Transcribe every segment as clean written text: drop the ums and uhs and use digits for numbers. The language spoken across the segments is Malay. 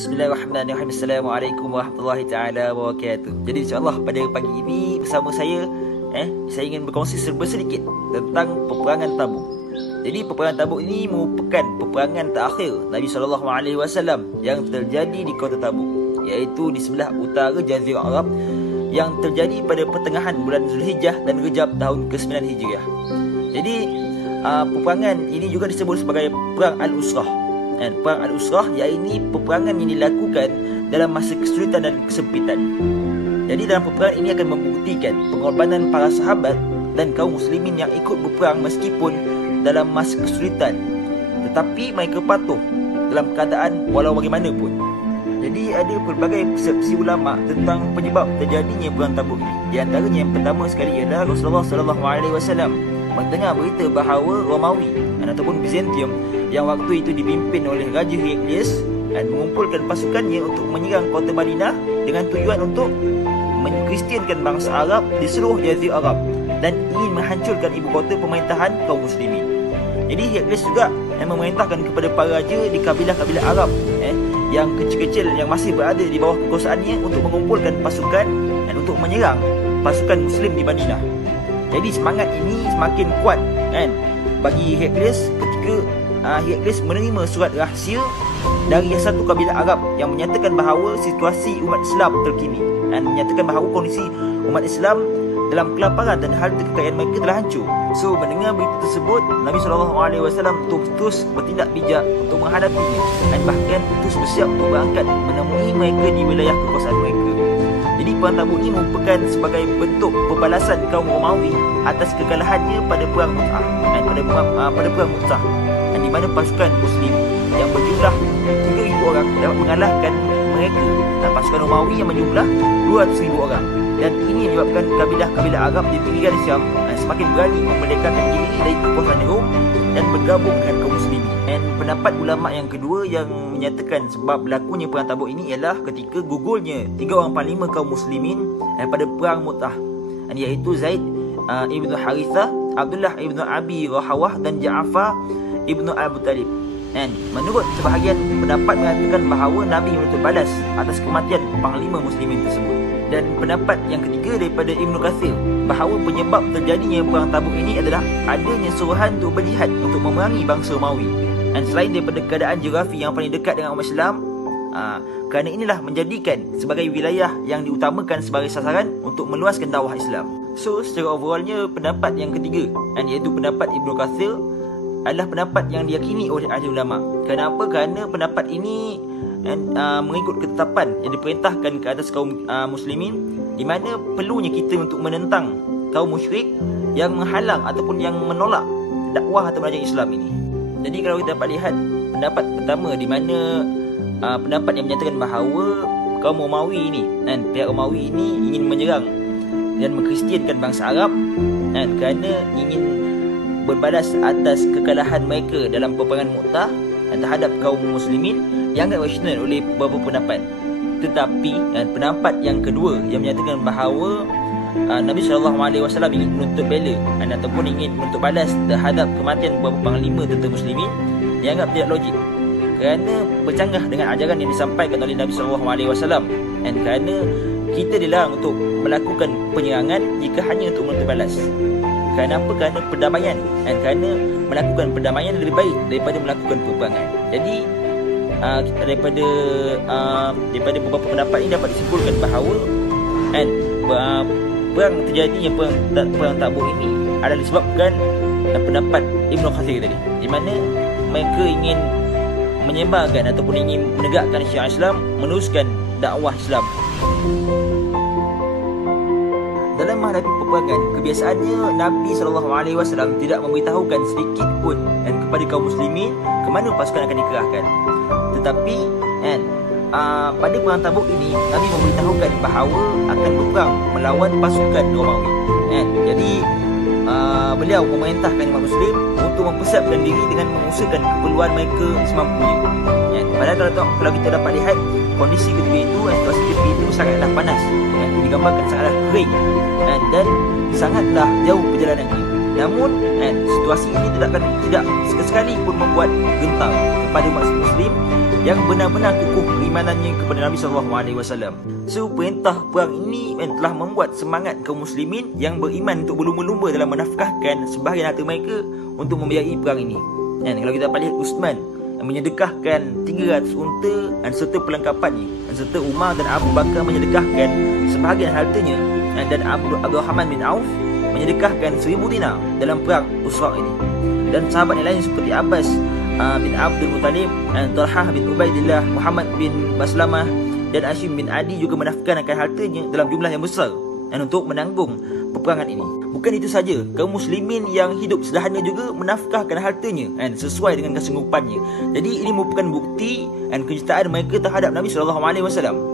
Bismillahirrahmanirrahim. Assalamualaikum warahmatullahi taala wabarakatuh. Jadi insya-Allah pada pagi ini bersama saya ingin berkongsi sedikit tentang peperangan Tabuk. Jadi peperangan Tabuk ini merupakan peperangan terakhir Nabi SAW yang terjadi di kota Tabuk, iaitu di sebelah utara Jazirah Arab, yang terjadi pada pertengahan bulan Zulhijjah dan Rejab tahun ke-9 Hijriah. Jadi peperangan ini juga disebut sebagai Perang Al-Usrah. Perang Al-Usrah iaitu peperangan yang dilakukan dalam masa kesulitan dan kesempitan. Jadi dalam peperangan ini akan membuktikan pengorbanan para sahabat dan kaum muslimin yang ikut berperang meskipun dalam masa kesulitan, tetapi mereka patuh dalam keadaan walau bagaimanapun. Jadi ada pelbagai persepsi ulama tentang penyebab terjadinya perang Tabuk ini. Di antaranya yang pertama sekali ialah Rasulullah SAW mendengar berita bahawa Romawi ataupun Byzantium yang waktu itu dipimpin oleh Raja Heraklius dan mengumpulkan pasukannya untuk menyerang kota Madinah dengan tujuan untuk mengkristiankan bangsa Arab di seluruh Jazirah Arab dan ingin menghancurkan ibu kota pemerintahan kaum muslimin. Jadi Heraklius juga memerintahkan kepada para raja di kabilah-kabilah Arab yang kecil-kecil yang masih berada di bawah kekuasaannya untuk mengumpulkan pasukan dan untuk menyerang pasukan muslim di Madinah. Jadi semangat ini semakin kuat bagi Heraklius ketika Heraklius menerima surat rahsia dari satu kabilah Arab yang menyatakan bahawa situasi umat Islam terkini dan menyatakan bahawa kondisi umat Islam dalam kelaparan dan harta kekayaan mereka telah hancur. So mendengar berita tersebut, Nabi SAW terus bertindak bijak untuk menghadapinya dan bahkan terus bersiap untuk berangkat menemui mereka di wilayah kekuasaan mereka. Jadi perang Tabuk ini merupakan sebagai bentuk pembalasan kaum Romawi atas kekalahannya pada perang Mu'tah pada perang Mu'tah, di mana pasukan muslim yang berjumlah 3,000 orang dapat mengalahkan mereka dan pasukan Romawi yang berjumlah 200,000 orang. Dan ini menyebabkan kabilah-kabilah Arab di pinggiran Syam semakin berani memerdekakan diri dari kekuasaan Rom dan bergabung dengan kaum muslimin. Dan pendapat ulama yang kedua yang menyatakan sebab berlakunya perang Tabuk ini ialah ketika gugurnya 3 orang panglima kaum muslimin pada perang Mu'tah, iaitu Zaid ibn Harithah, Abdullah ibn Abi Rahawah dan Ja'far ibn Abu Talib. Dan menurut sebahagian pendapat mengatakan bahawa Nabi menuntut balas atas kematian panglima muslimin tersebut. Dan pendapat yang ketiga daripada Ibn Kathir bahawa penyebab terjadinya perang Tabuk ini adalah adanya suruhan untuk berjihad untuk memerangi bangsa Romawi. Dan selain daripada keadaan geografi yang paling dekat dengan umat Islam, kerana inilah menjadikan sebagai wilayah yang diutamakan sebagai sasaran untuk meluaskan dakwah Islam. So secara overallnya pendapat yang ketiga, iaitu pendapat Ibn Kathir, adalah pendapat yang diyakini oleh ahli ulama. Kenapa? Kerana pendapat ini mengikut ketetapan yang diperintahkan ke atas kaum muslimin, di mana perlunya kita untuk menentang kaum musyrik yang menghalang ataupun yang menolak dakwah atau belajar Islam ini. Jadi kalau kita dapat lihat pendapat pertama, di mana pendapat yang menyatakan bahawa kaum Romawi ini dan pihak Romawi ini ingin menyerang dan mengkristiankan bangsa Arab dan kerana ingin berbalas atas kekalahan mereka dalam peperangan Mu'tah terhadap kaum muslimin, dianggap rasional oleh beberapa pendapat. Tetapi pendapat yang kedua yang menyatakan bahawa Nabi SAW ingin menuntut bela ataupun ingin menuntut balas terhadap kematian beberapa panglima tentera muslimin, dianggap tidak logik kerana bercanggah dengan ajaran yang disampaikan oleh Nabi SAW. Dan kerana kita dilarang untuk melakukan penyerangan jika hanya untuk menuntut balas. Kerana apa? Kerana perdamaian, dan kerana melakukan perdamaian lebih baik daripada melakukan peperangan. Jadi daripada beberapa pendapat ini dapat disimpulkan bahawa perang terjadinya perang Tabuk ini adalah disebabkan pendapat Ibn Kathir tadi, di mana mereka ingin menyebarkan ataupun ingin menegakkan syiar Islam, meneruskan dakwah Islam. Dalam menghadapi peperangan, kebiasaannya Nabi SAW tidak memberitahukan sedikit pun kepada kaum muslimin ke mana pasukan akan dikerahkan. Tetapi pada perang Tabuk ini, Nabi memberitahukan bahawa akan berperang melawan pasukan Romawi. Jadi beliau memerintahkan umat muslim untuk mempersiapkan diri dengan mengusahakan keperluan mereka semampunya. Padahal kalau kita dapat lihat kondisi ketika itu, situasi ketika itu sangatlah panas, digambarkan sangatlah kering dan sangatlah jauh perjalanannya. Namun situasi ini tidak tidak sekali pun membuat gentar kepada umat Muslim yang benar-benar kukuh keimanannya kepada Nabi SAW. So perintah perang ini telah membuat semangat kaum muslimin yang beriman untuk berlumba-lumba dalam menafkahkan sebahagian harta mereka untuk membiayai perang ini. Dan kalau kita lihat Uthman yang menyedekahkan 300 unta dan serta perlengkapannya, dan serta Umar dan Abu Bakar menyedekahkan sebahagian hartanya, dan Abdurrahman bin Auf menyedekahkan 1000 dinar dalam perang Usrah ini. Dan sahabat yang lain seperti Abbas bin Abdul Muttalib, Talhah bin Ubaidillah, Muhammad bin Maslamah dan Hashim bin Adi juga menafkahkan hartanya dalam jumlah yang besar dan untuk menanggung peperangan ini. Bukan itu saja, kaum muslimin yang hidup sederhana juga menafkahkan hartanya sesuai dengan kesanggupannya. Jadi ini merupakan bukti dan kejutaan mereka terhadap Nabi SAW.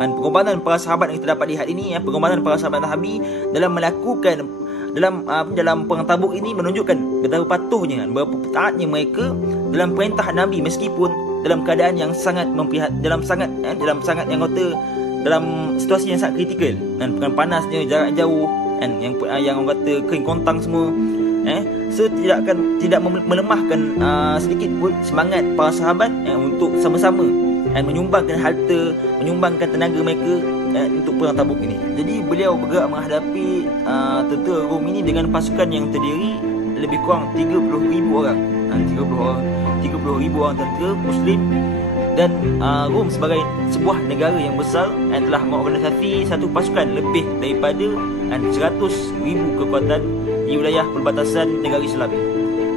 Pengorbanan para sahabat yang kita dapat lihat ini, pengorbanan para sahabat Nabi dalam melakukan dalam perang Tabuk ini menunjukkan betapa patuhnya, betapa taatnya mereka dalam perintah Nabi meskipun dalam keadaan yang sangat dalam situasi yang sangat kritikal dan bukan panasnya, jarak jauh yang orang kata kering kontang semua. So tidak melemahkan sedikit pun semangat para sahabat untuk sama-sama menyumbangkan harta, menyumbangkan tenaga mereka untuk perang Tabuk ini. Jadi beliau bergerak menghadapi tentera Rom ini dengan pasukan yang terdiri lebih kurang 30,000 orang. 30,000 orang tentera Muslim. Dan Rom sebagai sebuah negara yang besar telah mengorganisasi satu pasukan lebih daripada 100,000 kekuatan di wilayah perbatasan negara Islam.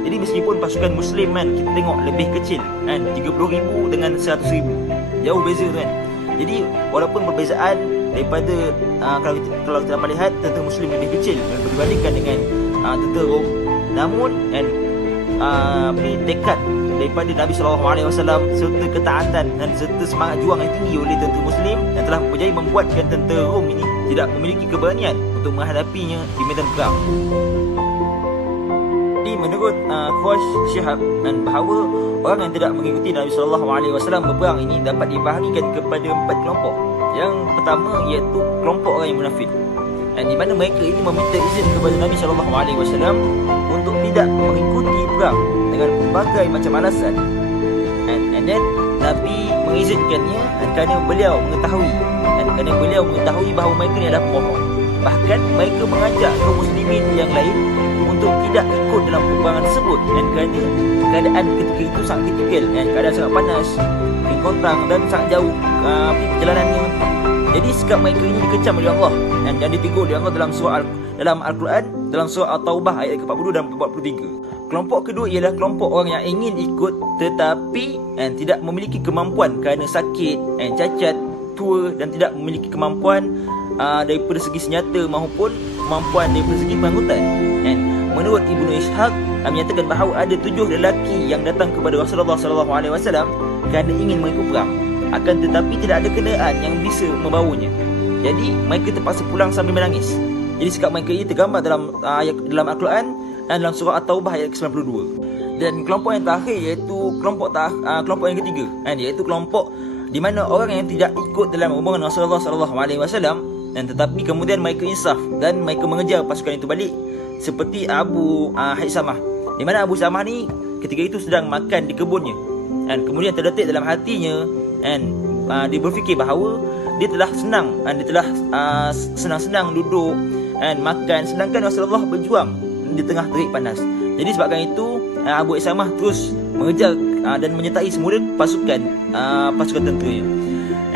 Jadi meskipun pasukan Muslim kita tengok lebih kecil 30,000 dengan 100,000, jauh beza kan. Jadi walaupun perbezaan daripada kalau kita dapat lihat tentera Muslim lebih kecil berbandingkan dengan tentera Rom, namun tekad daripada Nabi SAW serta ketaatan dan serta semangat juang yang tinggi oleh tentera Muslim yang telah berjaya membuatkan tentera Rom ini tidak memiliki keberanian untuk menghadapinya di medan perang. Jadi menurut Khosh Shihab bahawa orang yang tidak mengikuti Nabi SAW berperang ini dapat dibahagikan kepada 4 kelompok. Yang pertama iaitu kelompok orang yang munafik, di mana mereka ini meminta izin kepada Nabi SAW untuk tidak mengikuti perang dengan berbagai macam alasan. And then Nabi mengizinkannya kerana beliau mengetahui bahawa mereka ni adalah pembohong. Bahkan mereka mengajak kaum muslimin yang lain untuk tidak ikut dalam peperangan tersebut kerana keadaan ketika itu sangat kritikal, keadaan sangat panas, kontang dan sangat jauh perjalanannya. Jadi sikap mereka ini dikecam oleh Allah dan ditegur oleh Allah dalam Al-Quran, dalam surah At-Taubah ayat ke-40 dan 43. Kelompok kedua ialah kelompok orang yang ingin ikut tetapi tidak memiliki kemampuan kerana sakit, cacat, tua dan tidak memiliki kemampuan daripada segi senjata maupun kemampuan daripada segi pengangkutan. Menurut Ibnu Ishaq menyatakan bahawa ada 7 lelaki yang datang kepada Rasulullah SAW kerana ingin mengikut perang, akan tetapi tidak ada kenderaan yang bisa membawanya. Jadi mereka terpaksa pulang sambil menangis. Jadi sikap mereka ini tergambar dalam Al-Quran dan dalam surah At-Taubah ayat ke-92. Dan kelompok yang terakhir iaitu kelompok yang ketiga, iaitu kelompok di mana orang yang tidak ikut dalam rombongan Rasulullah SAW dan tetapi kemudian mereka insaf dan mereka mengejar pasukan itu balik, seperti Abu Haisamah, di mana Abu Haisamah ni ketika itu sedang makan di kebunnya dan kemudian terdetik dalam hatinya dia berfikir bahawa dia telah senang-senang duduk dan makan sedangkan Rasulullah berjuang di tengah terik panas. Jadi sebabkan itu Abu Haisamah terus mengejar dan menyertai semula pasukan tenteranya.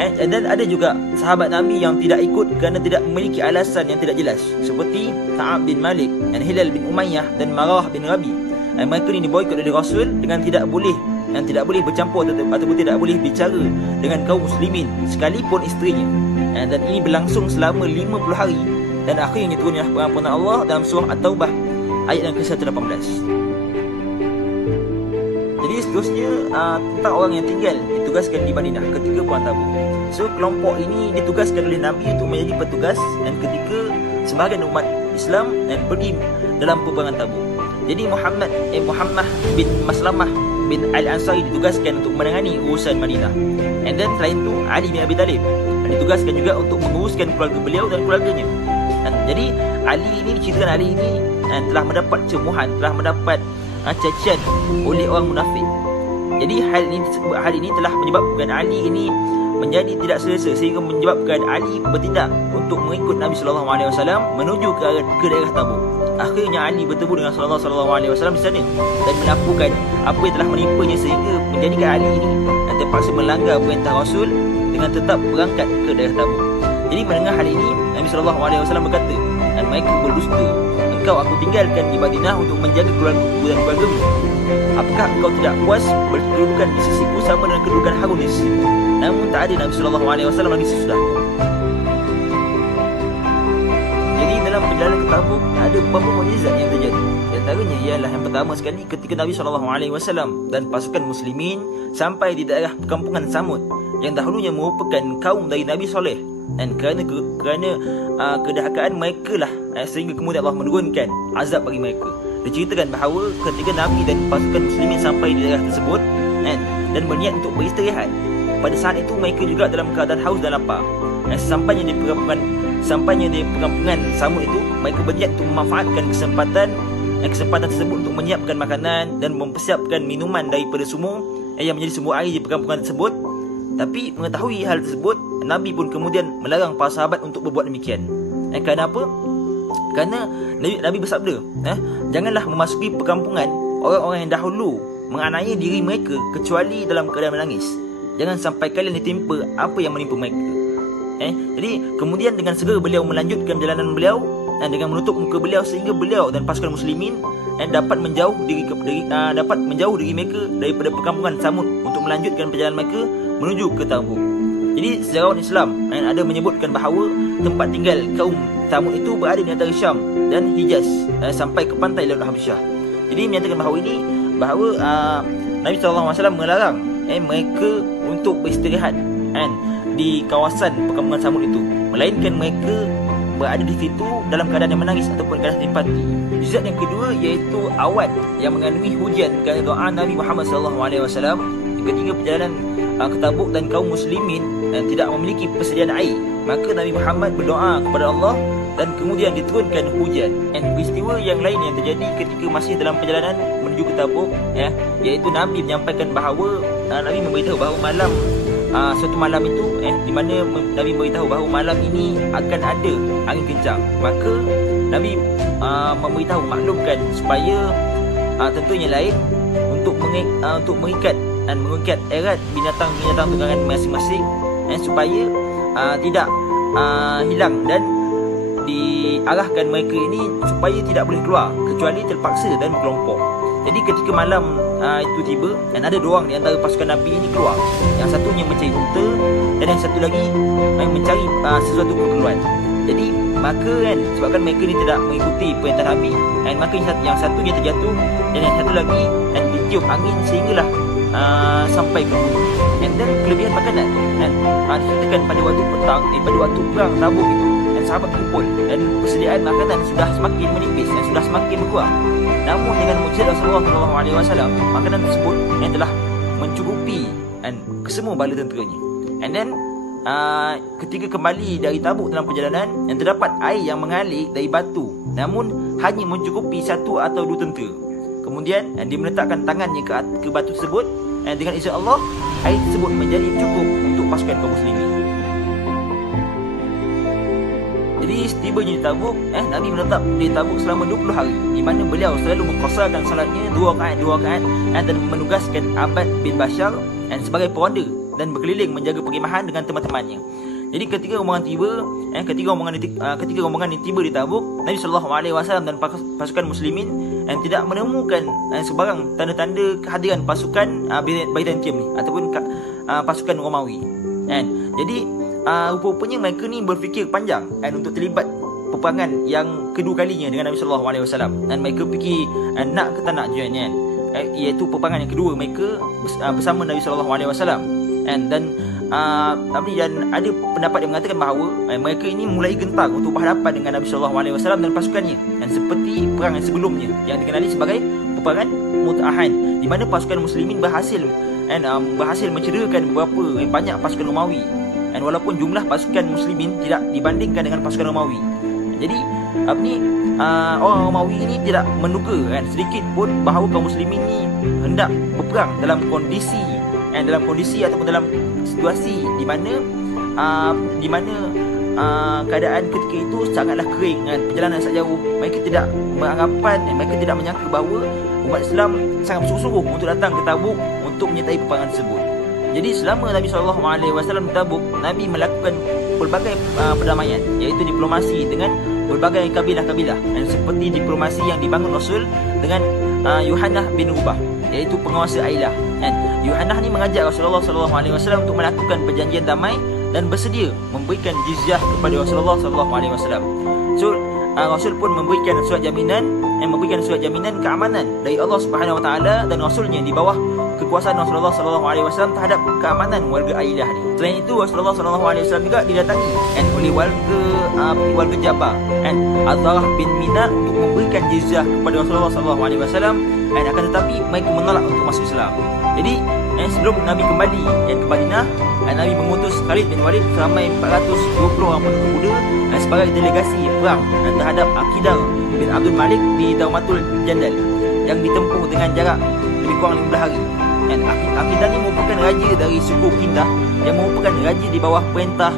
Dan ada juga sahabat Nabi yang tidak ikut kerana tidak memiliki alasan yang tidak jelas, seperti Ka'ab bin Malik dan Hilal bin Umayyah dan Marah bin Rabi. Mereka ini diboikot oleh Rasul dengan tidak boleh bercampur ataupun tidak boleh bicara dengan kaum muslimin sekalipun isterinya. Dan ini berlangsung selama 50 hari dan akhirnya turunlah pengampunan Allah dalam surah At-Taubah ayat yang ke-118. Jadi seterusnya tentang orang yang tinggal ditugaskan di Madinah ketika perang Tabuk. So kelompok ini ditugaskan oleh Nabi untuk menjadi petugas dan ketika sebahagian umat Islam dan pergi dalam peperangan Tabuk. Jadi Muhammad bin Maslamah bin Al-Ansari ditugaskan untuk menangani urusan Madinah. And then selain itu Ali bin Abi Talib ditugaskan juga untuk menguruskan keluarga beliau dan keluarganya. Jadi Ali ini diceritakan Ali ini telah mendapat cemuhan, telah mendapat cacian oleh orang munafik. Jadi hal ini telah menyebabkan Ali ini menjadi tidak selesa, sehingga menyebabkan Ali bertindak untuk mengikut Nabi sallallahu alaihi wasallam menuju ke daerah Tabuk. Akhirnya Ali bertemu dengan Rasulullah sallallahu alaihi wasallam di sana dan melakukan apa yang telah menimpanya, sehingga menjadikan Ali ini terpaksa melanggar perintah Rasul dengan tetap berangkat ke daerah Tabuk. Jadi mendengar hal ini, Nabi sallallahu alaihi wasallam berkata, "Dan mereka berdusta. Engkau aku tinggalkan di Madinah untuk menjaga keluarga-ku dan keluargamu. Apakah engkau tidak puas berkedudukan di sisiku sama dengan kedudukan Harun di sisiku?" Namun tak ada Nabi sallallahu alaihi wasallam lagi sesudah. Jadi dalam perjalanan ke Tabuk ada beberapa mukjizat yang terjadi. Di antaranya ialah yang pertama sekali, ketika Nabi sallallahu alaihi wasallam dan pasukan muslimin sampai di daerah perkampungan Samud yang dahulunya merupakan kaum dari Nabi Saleh, dan kerana kedahkaan mereka lah sehingga kemudian Allah menurunkan azab bagi mereka. Diceritakan bahawa ketika Nabi dan pasukan muslimin sampai di daerah tersebut dan berniat untuk beristirahat, pada saat itu mereka juga dalam keadaan haus dan lapar. Sampainya di perkampungan Samud itu, mereka berniat untuk memanfaatkan kesempatan tersebut untuk menyiapkan makanan dan mempersiapkan minuman daripada sumur yang menjadi sumur air di perkampungan tersebut. Tapi mengetahui hal tersebut, Nabi pun kemudian melarang para sahabat untuk berbuat demikian. Kerana apa? Kerana Nabi bersabda, janganlah memasuki perkampungan orang-orang yang dahulu menganiaya diri mereka kecuali dalam keadaan menangis. Jangan sampai kalian ditimpa apa yang menimpa mereka. Jadi kemudian dengan segera beliau melanjutkan perjalanan beliau dan dengan menutup muka beliau sehingga beliau dan pasukan muslimin dapat menjauh diri mereka daripada perkampungan Samud untuk melanjutkan perjalanan mereka menuju ke Tabuk. Jadi sejarawan Islam ada menyebutkan bahawa tempat tinggal kaum Samud itu berada di antara Syam dan Hijaz sampai ke pantai Laut Habasyah. Jadi menyatakan bahawa Nabi SAW melarang mereka untuk beristirahat di kawasan perkampungan Samud itu, melainkan mereka berada di situ dalam keadaan yang menangis ataupun keadaan simpati. Mukjizat yang kedua iaitu awan yang mengandungi hujan kerana doa Nabi Muhammad SAW ketika perjalanan ke Tabuk dan kaum muslimin tidak memiliki persediaan air. Maka Nabi Muhammad berdoa kepada Allah dan kemudian diturunkan hujan. Peristiwa yang lain yang terjadi ketika masih dalam perjalanan menuju ke Tabuk, iaitu Nabi menyampaikan bahawa Nabi memberitahu bahawa suatu malam itu di mana Nabi memberitahu bahawa malam ini akan ada angin kencang. Maka Nabi memberitahu maklumkan supaya tentunya lain untuk mengikat erat binatang-binatang tunggangan masing-masing supaya tidak hilang, dan diarahkan mereka ini supaya tidak boleh keluar kecuali terpaksa dan berkelompok. Jadi ketika malam itu tiba dan ada dua orang di antara pasukan Nabi ini keluar, yang satunya mencari unta dan yang satu lagi mencari sesuatu keperluan. Jadi maka sebabkan mereka ni tidak mengikuti perintah Nabi, maka yang satunya terjatuh dan yang satu lagi ditiup angin sehinggalah sampai ke gunung. Dan kelebihan makanan diceritakan pada waktu petang, pada waktu perang Tabuk itu, dan sahabat kumpul dan persediaan makanan sudah semakin menipis dan sudah semakin berkurang. Namun dengan mukjizat Rasulullah SAW, makanan tersebut yang telah mencukupi kesemua bala tenteranya. Ketika kembali dari Tabuk dalam perjalanan, yang terdapat air yang mengalir dari batu, namun hanya mencukupi satu atau dua tentera. Kemudian dia meletakkan tangannya ke batu tersebut, dengan izin Allah air tersebut menjadi cukup untuk pasukan kaum muslimin. Jadi setibanya di Tabuk, Nabi menetap di Tabuk selama 20 hari, di mana beliau selalu mengqasarkan salatnya 2 rakaat dan menugaskan Abbad bin Bashar sebagai peronda dan berkeliling menjaga perkhemahan dengan teman-temannya. Jadi ketika rombongan ini tiba di Tabuk, Nabi SAW dan pasukan muslimin tidak menemukan sebarang tanda-tanda kehadiran pasukan Byzantium ni ataupun pasukan Romawi. Jadi rupanya mereka ni berfikir panjang untuk terlibat peperangan yang kedua kalinya dengan Nabi SAW, dan mereka fikir nak ke tak nak je iaitu peperangan yang kedua mereka bersama Nabi SAW. Dan ada pendapat yang mengatakan bahawa mereka ini mulai gentar untuk berhadapan dengan Nabi SAW dan pasukannya, dan seperti perang yang sebelumnya yang dikenali sebagai peperangan Mut'ahan, di mana pasukan muslimin berhasil mencederakan beberapa banyak pasukan Romawi, walaupun jumlah pasukan muslimin tidak dibandingkan dengan pasukan Romawi. Jadi orang Romawi ini tidak menduga kan sedikit pun bahawa kaum muslimin ni hendak berperang dalam kondisi ataupun dalam situasi di mana keadaan ketika itu sangatlah kering kan, perjalanan sangat jauh. Mereka tidak beranggapan dan mereka tidak menyangka bahawa umat Islam sangat bersungguh-sungguh untuk datang ke Tabuk untuk menyertai peperangan tersebut. Jadi selama Nabi SAW di Tabuk, Nabi melakukan pelbagai perdamaian, iaitu diplomasi dengan berbagai kabilah-kabilah, dan seperti diplomasi yang dibangun Rasul dengan Yuhannah bin Ubah, iaitu penguasa Ailah. Dan Yuhannah ni mengajak Rasulullah SAW untuk melakukan perjanjian damai dan bersedia memberikan jizyah kepada Rasulullah SAW. So Rasul pun memberikan surat jaminan keamanan dari Allah Subhanahu Wa Taala dan Rasulnya di bawah kekuasaan Rasulullah SAW terhadap keamanan warga Ailah ni. Selain itu, Rasulullah SAW juga didatangi oleh warga Jabbar Az-Zarah bin Mina untuk memberikan jizyah kepada Rasulullah SAW, akan tetapi mereka menolak untuk masuk Islam. Jadi sebelum Nabi kembali ke Madinah, Nabi mengutus Khalid bin Walid seramai 420 orang pemuda sebagai delegasi perang terhadap Aqidar bin Abdul Malik di Daumatul Jandal yang ditempuh dengan jarak lebih kurang 15 hari. Dan Aqidar ni merupakan raja dari suku Kindah yang merupakan raja di bawah perintah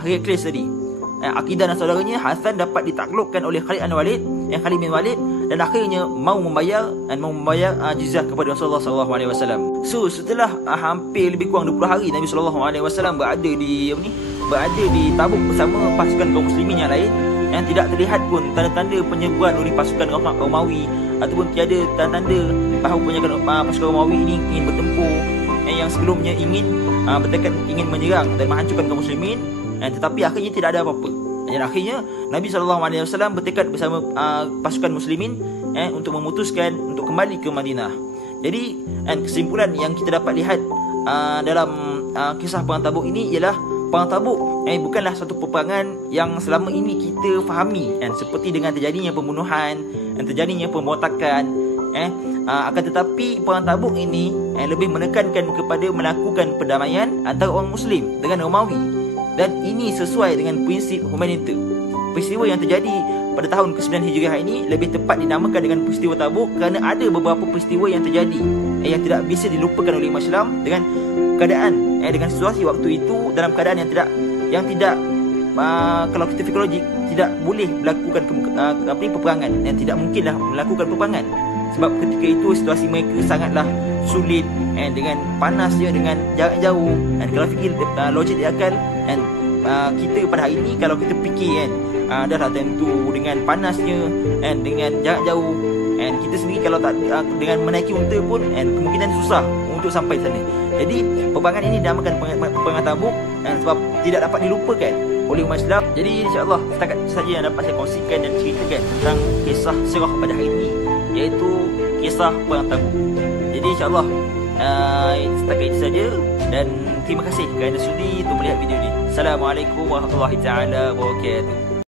Heraklius tadi. Aqidar dan saudaranya Hasan dapat ditaklukkan oleh Khalid bin Walid dan akhirnya mau membayar jizyah kepada Rasulullah SAW. So setelah hampir lebih kurang 20 hari Nabi SAW berada di Tabuk bersama pasukan kaum muslimin yang lain, yang tidak terlihat pun tanda-tanda penyerbuan oleh pasukan Romawi ataupun tiada tanda-tanda bahawa pasukan Romawi ini ingin bertempur yang sebelumnya bertekad ingin menyerang dan menghancurkan kaum muslimin, tetapi akhirnya tidak ada apa-apa. Dan akhirnya Nabi SAW bertekad bersama pasukan muslimin untuk memutuskan untuk kembali ke Madinah. Jadi kesimpulan yang kita dapat lihat dalam kisah Perang Tabuk ini ialah Perang Tabuk bukanlah satu peperangan yang selama ini kita fahami, seperti dengan terjadinya pembunuhan dan terjadinya pemberontakan. Akan tetapi Perang Tabuk ini lebih menekankan kepada melakukan perdamaian antara orang Muslim dengan Romawi. Dan ini sesuai dengan prinsip humaniter. Peristiwa yang terjadi pada tahun ke-9 Hijriah ini lebih tepat dinamakan dengan peristiwa Tabuk kerana ada beberapa peristiwa yang terjadi yang tidak bisa dilupakan oleh umat Islam dengan keadaan dengan situasi waktu itu dalam keadaan yang tidak kalau kita fikir logik tidak boleh melakukan peperangan, dan tidak mungkinlah melakukan peperangan sebab ketika itu situasi mereka sangatlah sulit dengan panasnya, dengan jarak jauh. Dan kalau fikir logik di akal, kita pada hari ini kalau kita fikir dah tentu dengan panasnya dengan jarak jauh, kita sendiri kalau tak dengan menaiki unta pun kemungkinan susah untuk sampai sana. Jadi peperangan ini dinamakan peperangan Tabuk sebab tidak dapat dilupakan oleh umat Islam. Jadi insya-Allah setakat itu saja yang dapat saya kongsikan dan ceritakan tentang kisah sirah pada hari ini, iaitu kisah Perang Tabuk. Jadi insya-Allah setakat itu saja, dan terima kasih kerana sudi untuk melihat video ini. Assalamualaikum warahmatullahi taala wabarakatuh.